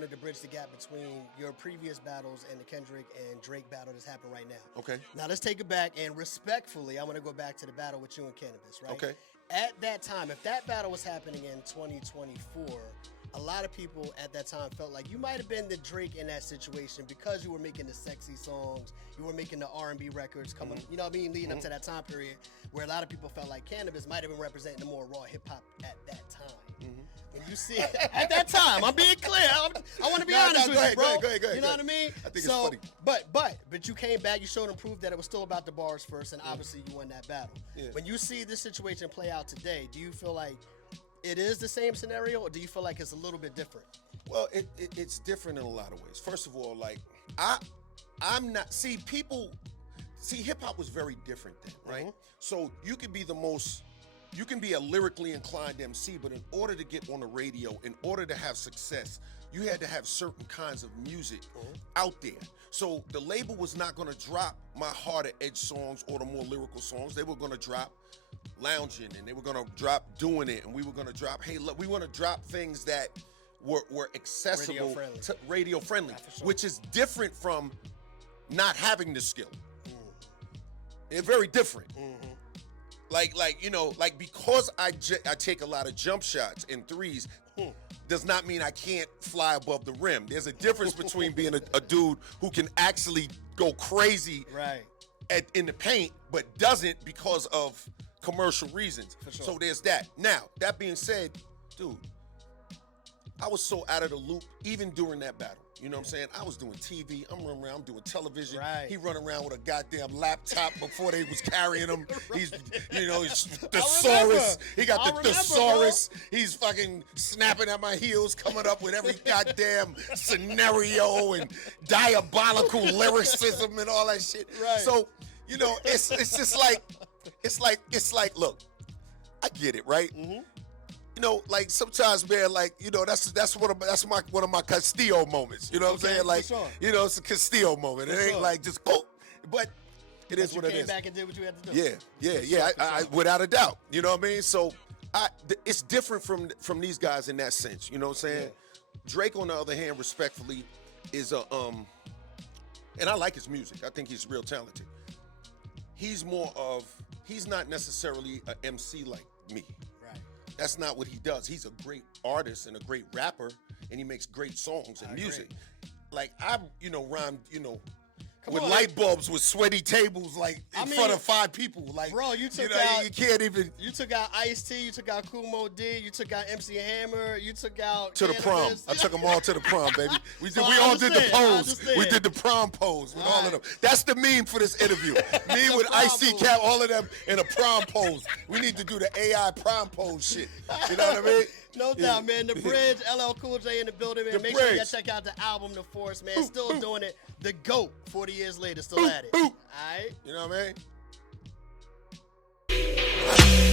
wanted to bridge the gap between your previous battles and the Kendrick and Drake battle that's happening right now. Okay. Now let's take it back, and respectfully, I want to go back to the battle with you and Cannabis, right? Okay. At that time, if that battle was happening in 2024, a lot of people at that time felt like you might have been the Drake in that situation because you were making the sexy songs, you were making the R&B records coming, you know what I mean, leading up to that time period where a lot of people felt like Cannabis might have been representing the more raw hip hop at that time. When you see it at that time, I'm being clear. I want to be honest with you, bro. Go ahead. You know what I mean? I think it's funny. But you came back, you showed and proved that it was still about the bars first, and obviously you won that battle. Yeah. When you see this situation play out today, do you feel like it is the same scenario, or do you feel like it's a little bit different? Well, it's different in a lot of ways. First of all, like I'm not hip hop was very different then, right? So you could be you can be a lyrically inclined MC, but in order to get on the radio, in order to have success, you had to have certain kinds of music out there. So the label was not going to drop my harder edge songs or the more lyrical songs. They were going to drop lounging, and they were going to drop doing it, and we were going to drop, hey, look, we want to drop things that were accessible to radio friendly, which is different from not having the skill. They're very different. Like because I take a lot of jump shots and threes does not mean I can't fly above the rim. There's a difference between being a dude who can actually go crazy in the paint, but doesn't because of commercial reasons. So there's that. Now, that being said, dude, I was so out of the loop even during that battle. You know what I'm saying? I was doing TV. I'm running around. I'm doing television. He running around with a goddamn laptop before they was carrying him. He's, he's thesaurus. He got the thesaurus. He's fucking snapping at my heels, coming up with every goddamn scenario and diabolical lyricism and all that shit. So, it's just like, look, I get it, right? Like sometimes, man, like that's one of my Castillo moments. You know what I'm saying? Like, it's a Castillo moment. It ain't like just but it is what it is. You came back and did what you had to do. Yeah. I without a doubt. You know what I mean? So it's different from these guys in that sense. You know what I'm saying? Drake, on the other hand, respectfully, is and I like his music. I think he's real talented. He's not necessarily an MC like me. That's not what he does. He's a great artist and a great rapper, and he makes great songs and music. Like I rhymed, with light bulbs with sweaty tables, like in front of 5 people. Like, bro, you took out. You can't even. You took out Ice-T. You took out Kumo D. You took out MC Hammer. You took out to the prom. I took them all to the prom, baby. We all did the pose. We did the prom pose with all of them. That's the meme for this interview. Me with Ice-T, Cap, all of them in a prom pose. We need to do the AI prom pose shit. You know what I mean? No doubt, man. The Bridge, LL Cool J in the building, man. Make sure you check out the album, The Force, man. Still doing it. The GOAT, 40 years later, still at it. All right? You know what I mean?